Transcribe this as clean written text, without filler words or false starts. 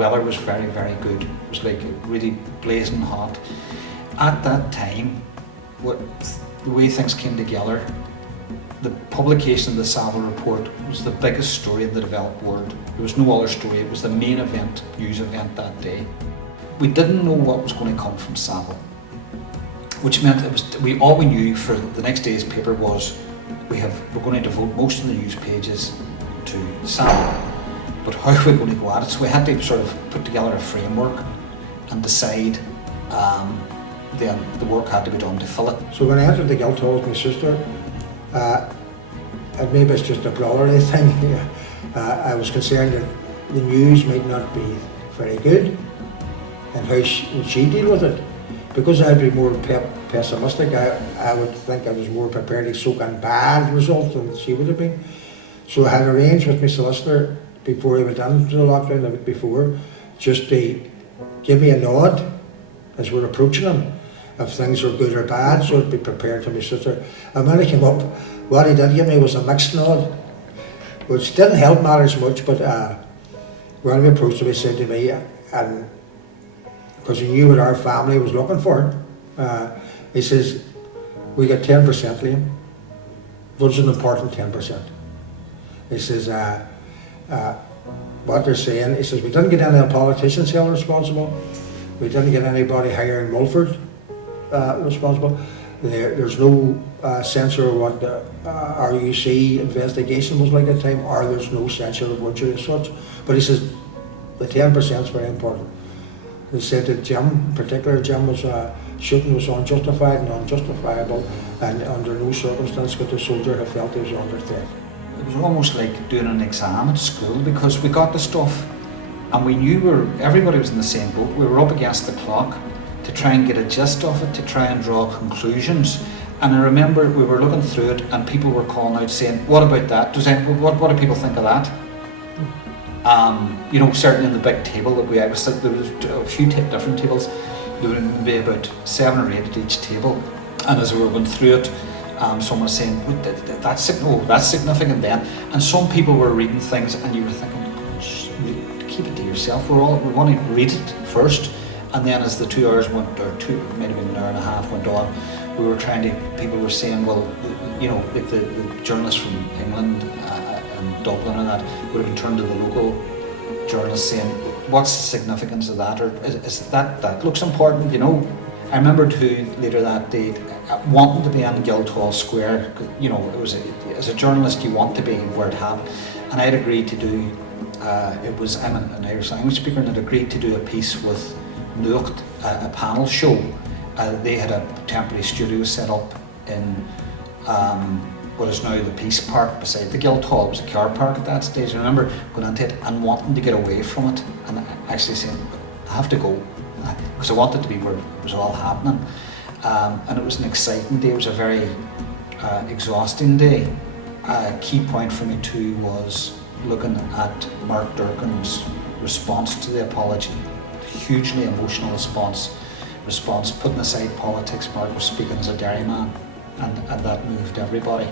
weather was very, very good. It was like really blazing hot. At that time, the way things came together, the publication of the Saville Report was the biggest story in the developed world. There was no other story. It was the main event, news event that day. We didn't know what was going to come from Saville, which meant all we knew for the next day's paper was we're going to devote most of the news pages to Saville. But how are we going to go at it? So we had to sort of put together a framework and decide. Then the work had to be done to fill it. So when I entered the Guildhall with my sister, and maybe it's just a brotherly thing, I was concerned that the news might not be very good, and how would she deal with it? Because I'd be more pessimistic, I would think I was more prepared to soak in bad results than she would have been. So I had arranged with my solicitor before he went into the lockdown, the week before, just to give me a nod as we're approaching him, if things were good or bad, so I'd be prepared for my sister. And when he came up, what he did give me was a mixed nod, which didn't help matters much, but when we approached him, he said to me, and because he knew what our family was looking for, he says, we got 10%, Liam. But it's an important 10%. He says, what they're saying, he says, we didn't get any politicians held responsible. We didn't get anybody higher in Mulford responsible. There's no censure of what the RUC investigation was like at the time, or there's no censure of Woodger as such. But he says the 10% is very important. He said that Jim, in particular, Jim was shooting was unjustified and unjustifiable, and under no circumstance could the soldier have felt he was under threat. It was almost like doing an exam at school, because we got the stuff and we knew everybody was in the same boat. We were up against the clock to try and get a gist of it, to try and draw conclusions. And I remember we were looking through it and people were calling out saying, what about that? What do people think of that? Certainly in the big table that there was a few different tables. There would be about 7 or 8 at each table. And as we were going through it, someone was saying, that's significant then. And some people were reading things and you were thinking, keep it to yourself. We want to read it first, and then as the 2 hours went, or might have been an hour and a half went on, people were saying, well, like the journalists from England and Dublin and that would have been turned to the local journalists saying, what's the significance of that, or is that looks important, I remember too later that day wanting to be in Guildhall Square. It was as a journalist you want to be where it happened, and I'd agreed to do. I'm an Irish language speaker, and I'd agreed to do a piece with Nuacht, a panel show. They had a temporary studio set up in what is now the Peace Park beside the Guildhall. It was a car park at that stage. I remember going into it and wanting to get away from it, and actually saying, I have to go, because I wanted to be where it was all happening. And it was an exciting day. It was a very exhausting day. A key point for me too was looking at Mark Durkan's response to the apology. Hugely emotional response, putting aside politics. Mark was speaking as a Derry man, and that moved everybody.